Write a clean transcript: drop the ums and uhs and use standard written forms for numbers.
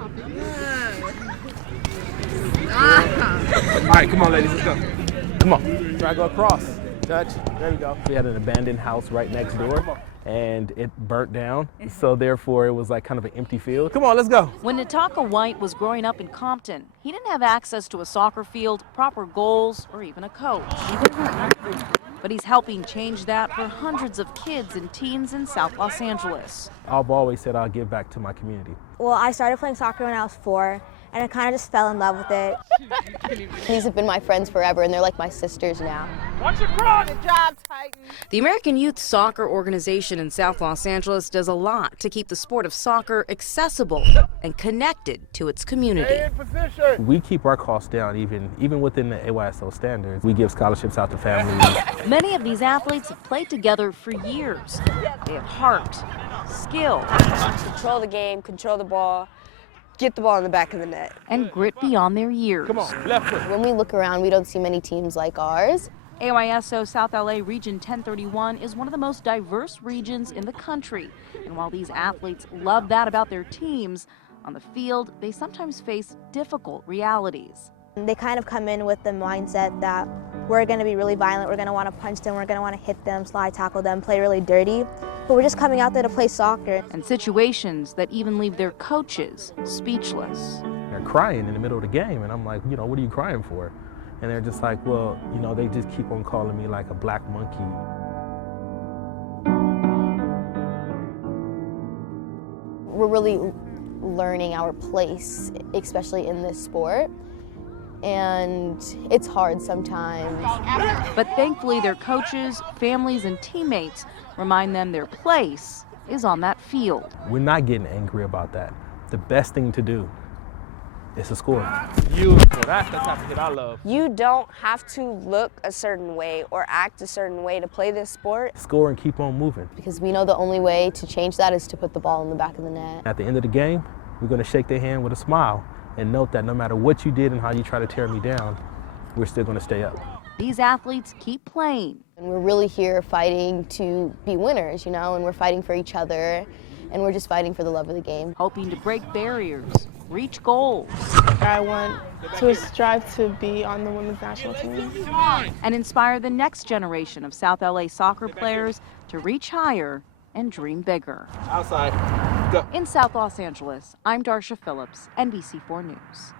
All right, come on, ladies, let's go. Come on. Try to go across. Touch. There we go. We had an abandoned house right next door, and it burnt down. So therefore, it was like kind of an empty field. Come on, let's go. When Nataka White was growing up in Compton, he didn't have access to a soccer field, proper goals, or even a coach. But he's helping change that for hundreds of kids and teens in South Los Angeles. I've always said I'll give back to my community. Well, I started playing soccer when I was 4, and I kind of just fell in love with it. These have been my friends forever, and they're like my sisters now. Watch it cross! Good job, Titan. The American Youth Soccer Organization in South Los Angeles does a lot to keep the sport of soccer accessible and connected to its community. Stay in position. We keep our costs down even within the AYSO standards. We give scholarships out to families. Many of these athletes have played together for years. They have heart, skill, Control the game, control the ball, get the ball in the back of the net. and grit beyond their years. Come on, left foot. When we look around, we don't see many teams like ours. AYSO South LA Region 1031 is one of the most diverse regions in the country. And while these athletes love that about their teams, on the field, they sometimes face difficult realities. They kind of come in with the mindset that we're going to be really violent, we're going to want to punch them, we're going to want to hit them, slide tackle them, play really dirty. But we're just coming out there to play soccer. And situations that even leave their coaches speechless. They're crying in the middle of the game, and I'm like, what are you crying for? And they're just like, well, they just keep on calling me like a black monkey. We're really learning our place, especially in this sport. And it's hard sometimes. But thankfully, their coaches, families, and teammates remind them their place is on that field. We're not getting angry about that. The best thing to do is to score. Beautiful. That's the type of hit I love. You don't have to look a certain way or act a certain way to play this sport. Score and keep on moving. Because we know the only way to change that is to put the ball in the back of the net. At the end of the game, we're going to shake their hand with a smile and note that no matter what you did and how you try to tear me down, we're still going to stay up. These athletes keep playing. And we're really here fighting to be winners, and we're fighting for each other, and we're just fighting for the love of the game. Hoping to break barriers, reach goals, I want to strive to be on the women's national team. and inspire the next generation of South LA soccer players to reach higher and dream bigger. Outside. Go. In South Los Angeles, I'm Darsha Phillips, NBC4 News.